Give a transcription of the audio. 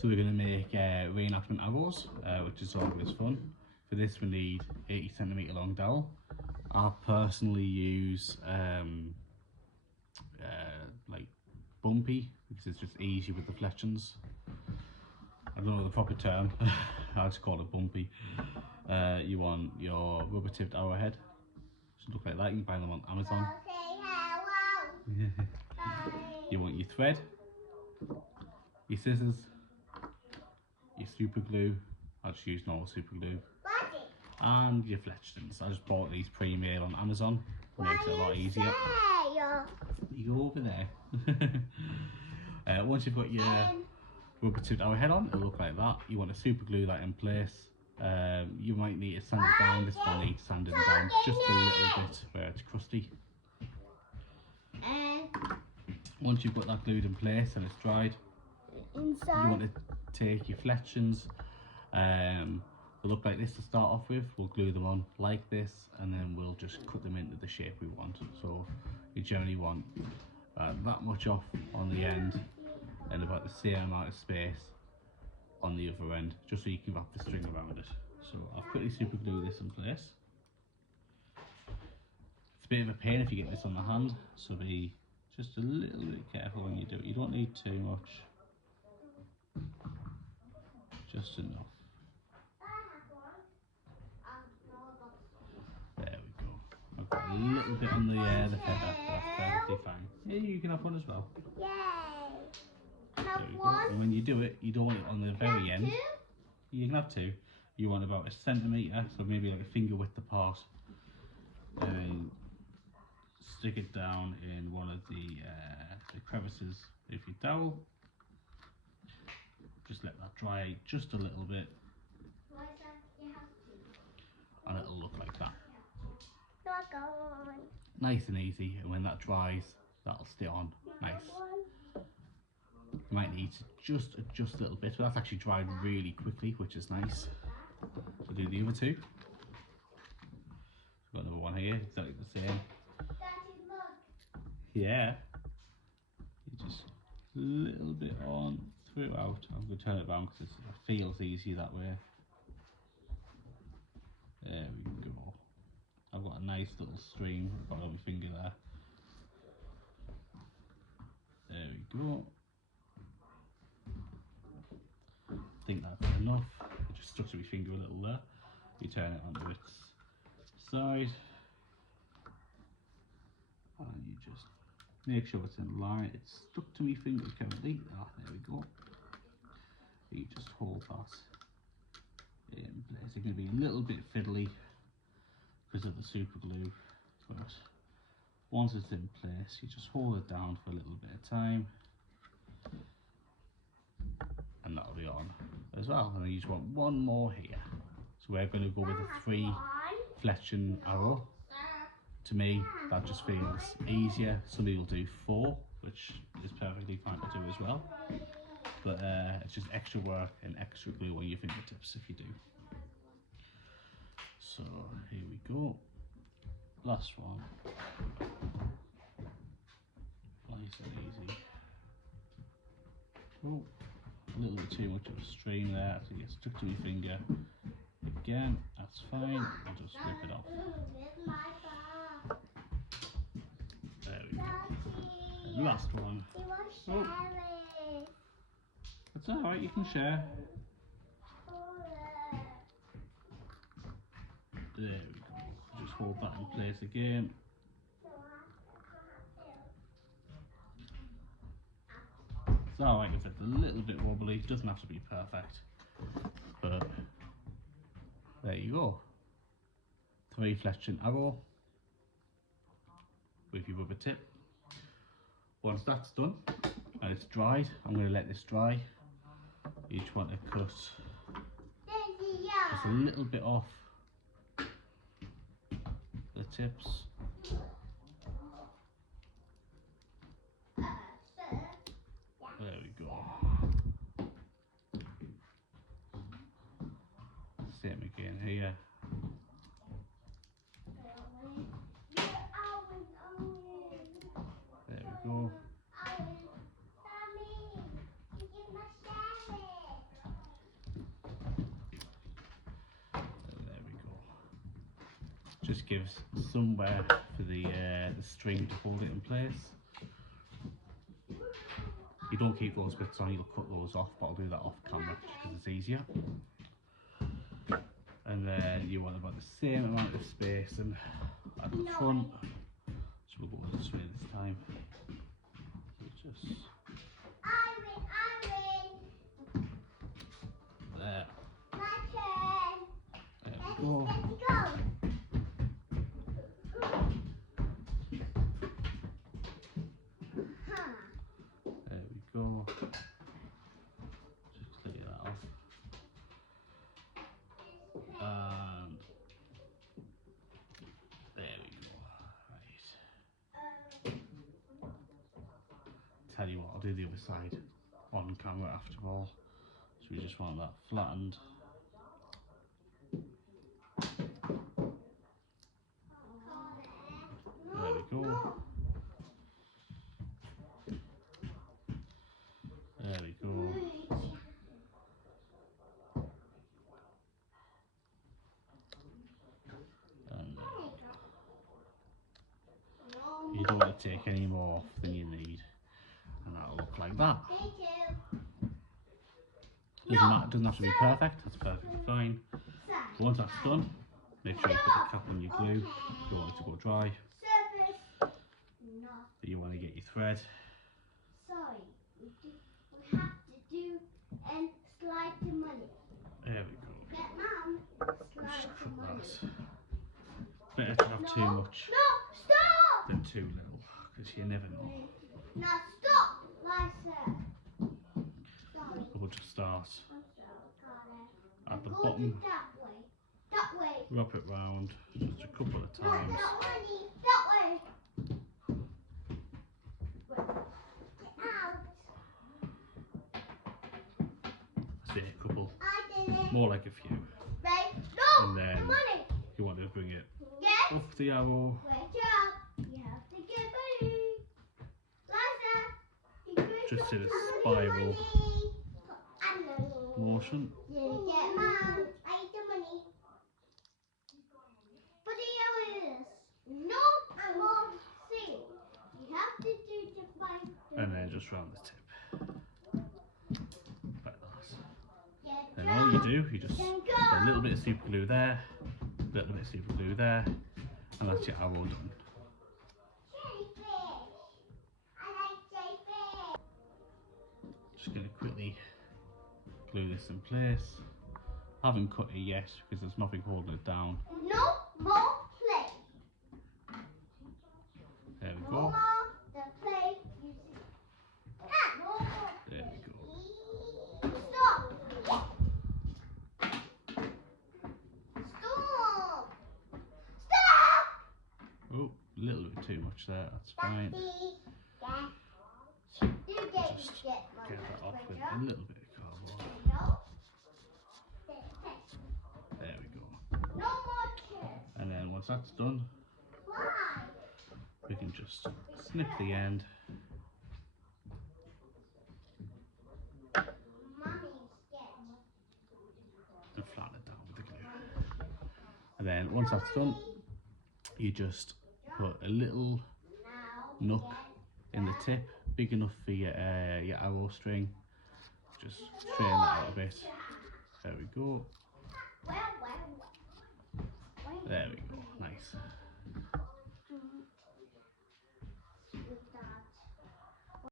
So we're going to make reenactment arrows, which is always fun. For this we need 80cm long dowel. I personally use like bumpy, because it's just easy with the fletchings. I don't know the proper term, I just call it bumpy. You want your rubber tipped arrowhead, should look like that, you can buy them on Amazon. You want your thread, your scissors, your super glue, I just use normal super glue, and your fletchings. I just bought these pre-made on Amazon, makes it a lot easier. You go over there. Once you've got your rubber tipped arrowhead on, it'll look like that. You want to super glue that in place. You might need to sand it down. This one needs sanding down just a little bit where it's crusty. Once you've got that glued in place and it's dried, you want to take your fletchings. They'll look like this to start off with. We'll glue them on like this, and then we'll just cut them into the shape we want. So you generally want that much off on the end and about the same amount of space on the other end, just so you can wrap the string around it. So I've quickly super glued this in place. It's a bit of a pain if you get this on the hand, so be just a little bit careful when you do it. You don't need too much, just enough. There we go. I've got a little bit on the feather, that's perfectly fine. Yeah, you can have one as well. Yay! And when you do it, you don't want it on the very end. You can have two. You want about 1 centimetre, so maybe like a finger width apart, and then stick it down in one of the crevices of your dowel. Just let that dry just a little bit, and it'll look like that. Nice and easy, and when that dries, that'll stay on nice. You might need to just adjust a little bit, but that's actually dried really quickly, which is nice. So do the other two. Got another one here, exactly the same. Yeah. You just a little bit on throughout. I'm going to turn it around because it feels easy that way. There we go. I've got a nice little stream. I've got on my finger there. There we go. I think that's enough. It just stuck to my finger a little there. You turn it onto its side, and you just make sure it's in line. It's stuck to my finger currently. Ah, there we go. You just hold that in place. It's going to be a little bit fiddly because of the super glue, but once it's in place, you just hold it down for a little bit of time, and that'll be on as well. And then you just want one more here. So we're going to go with a 3 fletching arrow. To me, that just feels easier. Some people do 4, which is perfectly fine to do as well. But it's just extra work and extra glue on your fingertips if you do. So here we go. Last one. Nice and easy. Oh, a little bit too much of a stream there, so get stuck to your finger. Again, that's fine. I'll just rip it off. There we go. And last one. Oh. That's alright, you can share. There we go. Just hold that in place again. It's alright if it's a little bit wobbly, it doesn't have to be perfect. But there you go. 3 fletching arrow with your rubber tip. Once that's done and it's dried, I'm going to let this dry. You just want to cut just a little bit off the tips. There we go. Same again here. There we go. just gives somewhere for the string to hold it in place. You don't keep those bits on, you'll cut those off, but I'll do that off camera because it's easier. And then you want about the same amount of space and at the front. So we'll go this way this time. So just there. There we go. There we go. Just clear that off. And there we go. Right. Tell you what, I'll do the other side on camera after all. So we just want that flattened. There we go. There we go. And you don't want to take any more off than you need. And that'll look like that. Doesn't have to be perfect, that's perfectly fine. So once that's done, make sure you put the cap on your glue. You don't want it to go dry. But you want to get your thread. Sorry, we have to do and slide the money. There we go. Get Mum, slide the money. Better to have too much than too little, because you never know. Now stop, Lisa. We'll just start at the Go bottom, that way, wrap it round just a couple of times. that way. Get out. Say a couple, I did it. more like a few. Right? No, And then the money. you want to bring it Yes. up the arrow. Great job. You have to get ready. Liza, Just in a spiral motion. Get Mom. I eat the money. But the arrow is no more thing. You have to do just like And then just round the tip. Like that. Get Then all you do, you just put a little bit of super glue there, a little bit of super glue there, and that's your arrow done. jellyfish. I like jellyfish. Just going to quickly glue this in place. I haven't cut it yet because there's nothing holding it down. No more play. There we No go. more the play. No more. There we go. Stop. Stop. Oh, a little bit too much there, that's fine. You Just get that off with a little bit of cardboard. There we go. No more kids. And then once that's done, Why? we can just snip the end. Mommy's getting And flatten it down with the glue. And then once that's done, you just put a little nook in the tip, big enough for your arrow string. Just straighten that out a bit. There we go. There we go. Nice.